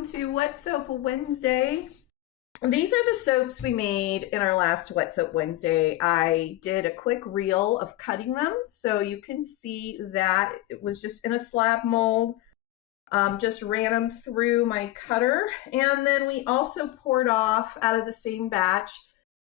welcome to Wet Soap Wednesday. These are the soaps we made in our last Wet Soap Wednesday. I did a quick reel of cutting them, so you can see that it was just in a slab mold. Just ran them through my cutter, and then we also poured off out of the same batch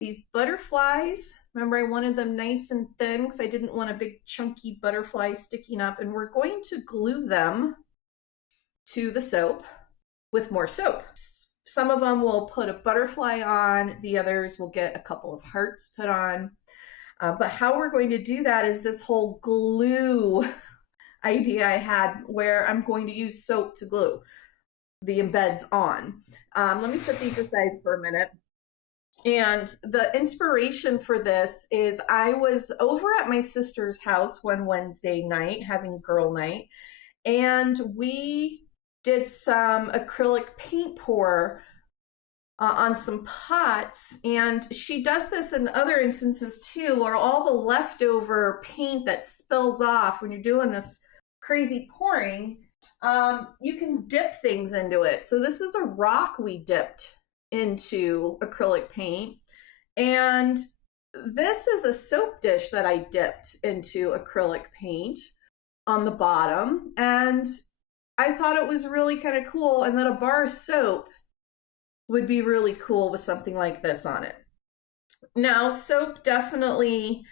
these butterflies. Remember, I wanted them nice and thin because I didn't want a big chunky butterfly sticking up, and we're going to glue them to the soap with more soap. Some of them will put a butterfly on, the others will get a couple of hearts put on. But how we're going to do that is this whole glue idea I had where I'm going to use soap to glue the embeds on. Let me set these aside for a minute. And the inspiration for this is I was over at my sister's house one Wednesday night having girl night, and we did some acrylic paint pour on some pots, and she does this in other instances too, where all the leftover paint that spills off when you're doing this crazy pouring, you can dip things into it. So this is a rock we dipped into acrylic paint, and this is a soap dish that I dipped into acrylic paint on the bottom, and I thought it was really kind of cool, and that a bar of soap would be really cool with something like this on it. Now, soap definitely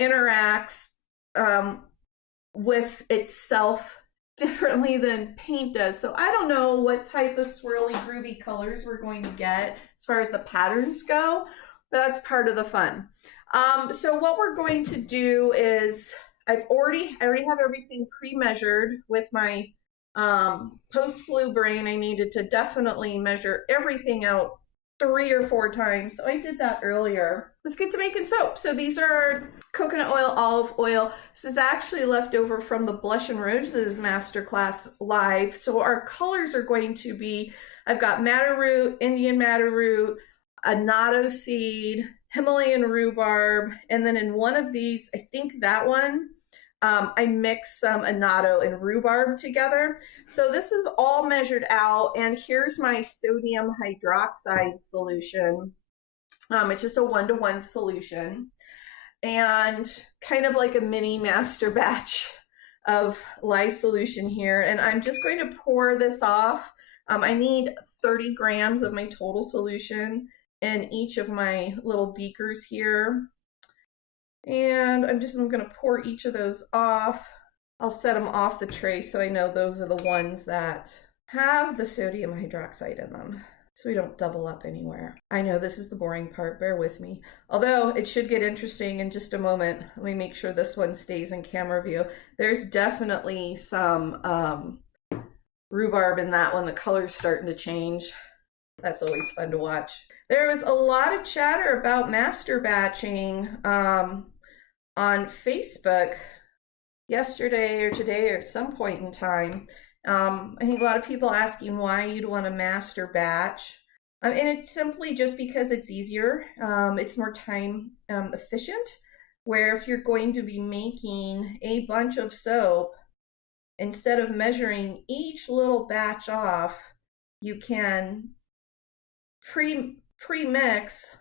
interacts with itself differently than paint does. So I don't know what type of swirly, groovy colors we're going to get as far as the patterns go, but that's part of the fun. So what we're going to do is I already have everything pre-measured with my post-flu brain. I needed to definitely measure everything out 3 or 4 times, so I did that earlier. Let's get to making soap. So these are coconut oil, olive oil. This is actually left over from the Blush and Roses Masterclass Live. So our colors are going to be, I've got madder root, Indian madder root, annatto seed, Himalayan rhubarb, and then in one of these, I think that one, I mixed some annatto and rhubarb together. So this is all measured out, and here's my sodium hydroxide solution. It's just a 1-to-1 solution, and kind of like a mini master batch of lye solution here. And I'm just going to pour this off. I need 30 grams of my total solution in each of my little beakers here. And I'm going to pour each of those off. I'll set them off the tray so I know those are the ones that have the sodium hydroxide in them, so we don't double up anywhere. I know this is the boring part, bear with me. Although it should get interesting in just a moment. Let me make sure this one stays in camera view. There's definitely some rhubarb in that one. The color's starting to change. That's always fun to watch. There was a lot of chatter about master batching on Facebook yesterday or today or at some point in time. I think a lot of people asking why you'd want to master batch. And it's simply just because it's easier. It's more time efficient, where if you're going to be making a bunch of soap, instead of measuring each little batch off, you can pre-mix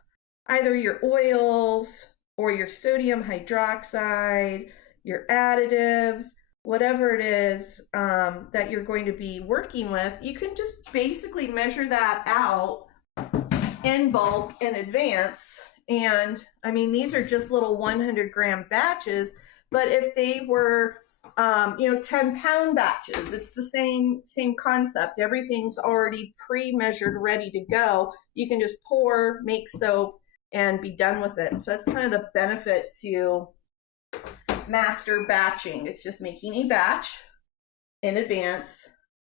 either your oils or your sodium hydroxide, your additives, whatever it is that you're going to be working with. You can just basically measure that out in bulk in advance. And I mean, these are just little 100-gram batches, but if they were 10-pound batches, it's the same concept. Everything's already pre-measured, ready to go. You can just pour, make soap, and be done with it. So that's kind of the benefit to master batching. It's just making a batch in advance,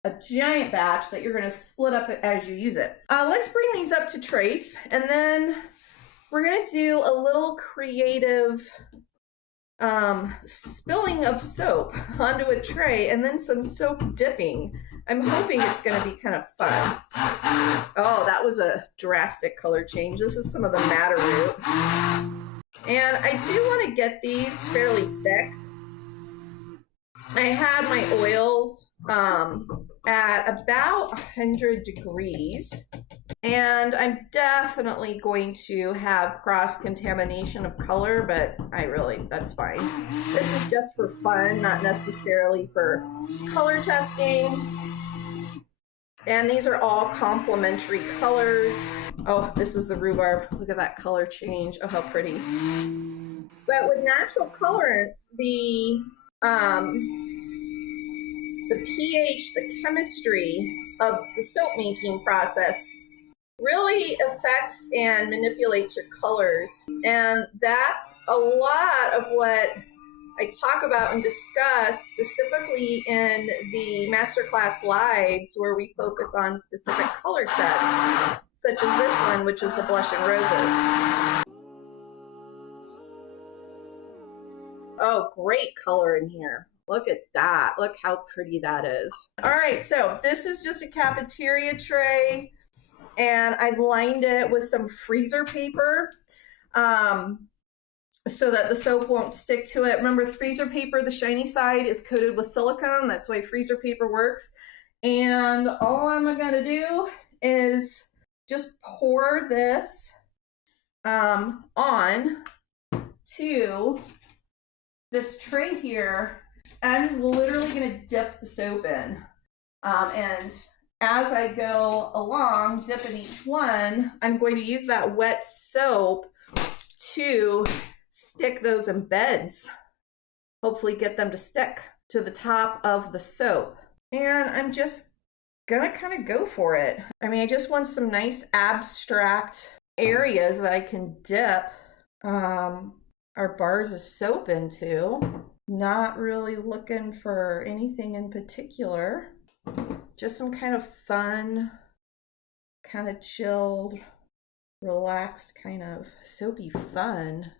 a giant batch that you're going to split up as you use it. Let's bring these up to trace, and then we're going to do a little creative spilling of soap onto a tray, and then some soap dipping. I'm hoping it's going to be kind of fun. Oh, that was a drastic color change. This is some of the madder root. And I do want to get these fairly thick. I had my oils at about 100 degrees. And I'm definitely going to have cross-contamination of color, but that's fine. This is just for fun, not necessarily for color testing. And these are all complementary colors. Oh, this is the rhubarb. Look at that color change. Oh, how pretty. But with natural colorants, the pH, the chemistry of the soap making process really affects and manipulates your colors. And that's a lot of what I talk about and discuss specifically in the masterclass lives, where we focus on specific color sets, such as this one, which is the Blush and Roses. Oh, great color in here. Look at that. Look how pretty that is. All right, so this is just a cafeteria tray, and I've lined it with some freezer paper so that the soap won't stick to it. Remember, the freezer paper, the shiny side is coated with silicone. That's why freezer paper works. And all I'm gonna do is just pour this on to this tray here. I'm just literally gonna dip the soap in. And as I go along, dipping each one, I'm going to use that wet soap to stick those embeds. Hopefully get them to stick to the top of the soap. And I'm just gonna kind of go for it. I mean, I just want some nice abstract areas that I can dip our bars of soap into. Not really looking for anything in particular. Just some kind of fun, kind of chilled, relaxed, kind of soapy fun.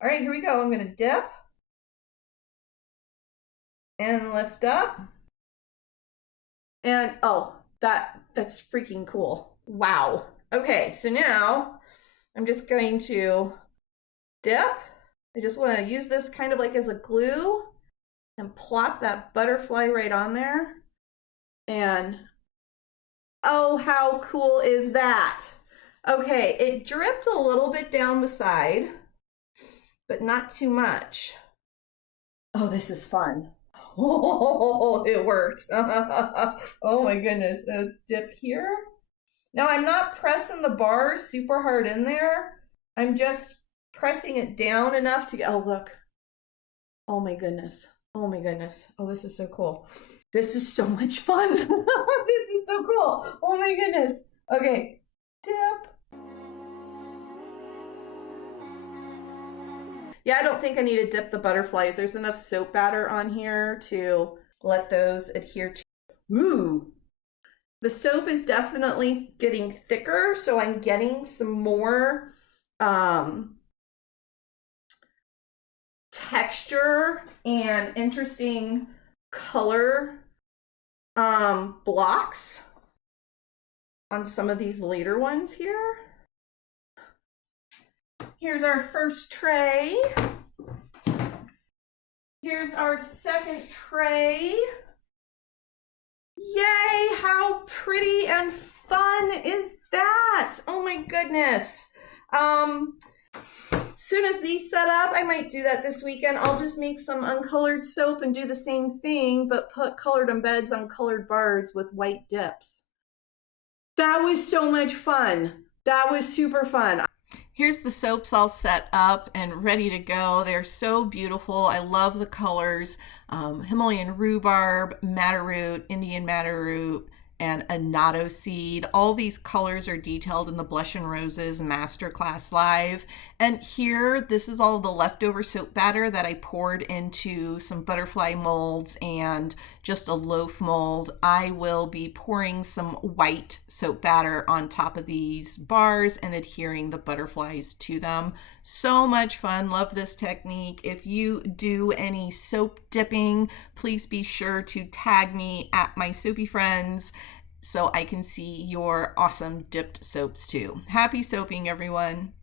All right, here we go. I'm gonna dip and lift up. And oh, that's freaking cool. Wow. Okay, so now I'm just going to dip. I just want to use this kind of like as a glue and plop that butterfly right on there. And oh, how cool is that? Okay, it dripped a little bit down the side, but not too much. Oh, this is fun. Oh, it worked. Oh my goodness. Let's dip here. Now I'm not pressing the bar super hard in there. I'm just pressing it down enough to get, oh look. Oh my goodness. Oh my goodness. Oh, this is so cool. This is so much fun. This is so cool. Oh my goodness. Okay, dip. Yeah, I don't think I need to dip the butterflies. There's enough soap batter on here to let those adhere to. Ooh. The soap is definitely getting thicker, so I'm getting some more texture and interesting color blocks on some of these later ones here. Here's our first tray. Here's our second tray. Yay, how pretty and fun is that? Oh my goodness. Soon as these set up, I might do that this weekend. I'll just make some uncolored soap and do the same thing, but put colored embeds on colored bars with white dips. That was so much fun. That was super fun. Here's the soaps all set up and ready to go. They're so beautiful. I love the colors. Himalayan rhubarb, madder root, Indian madder root, and annatto seed. All these colors are detailed in the Blush and Roses Masterclass Live. And here, this is all the leftover soap batter that I poured into some butterfly molds and just a loaf mold. I will be pouring some white soap batter on top of these bars and adhering the butterflies to them. So much fun. Love this technique. If you do any soap dipping, please be sure to tag me at my soapy friends so I can see your awesome dipped soaps too. Happy soaping, everyone.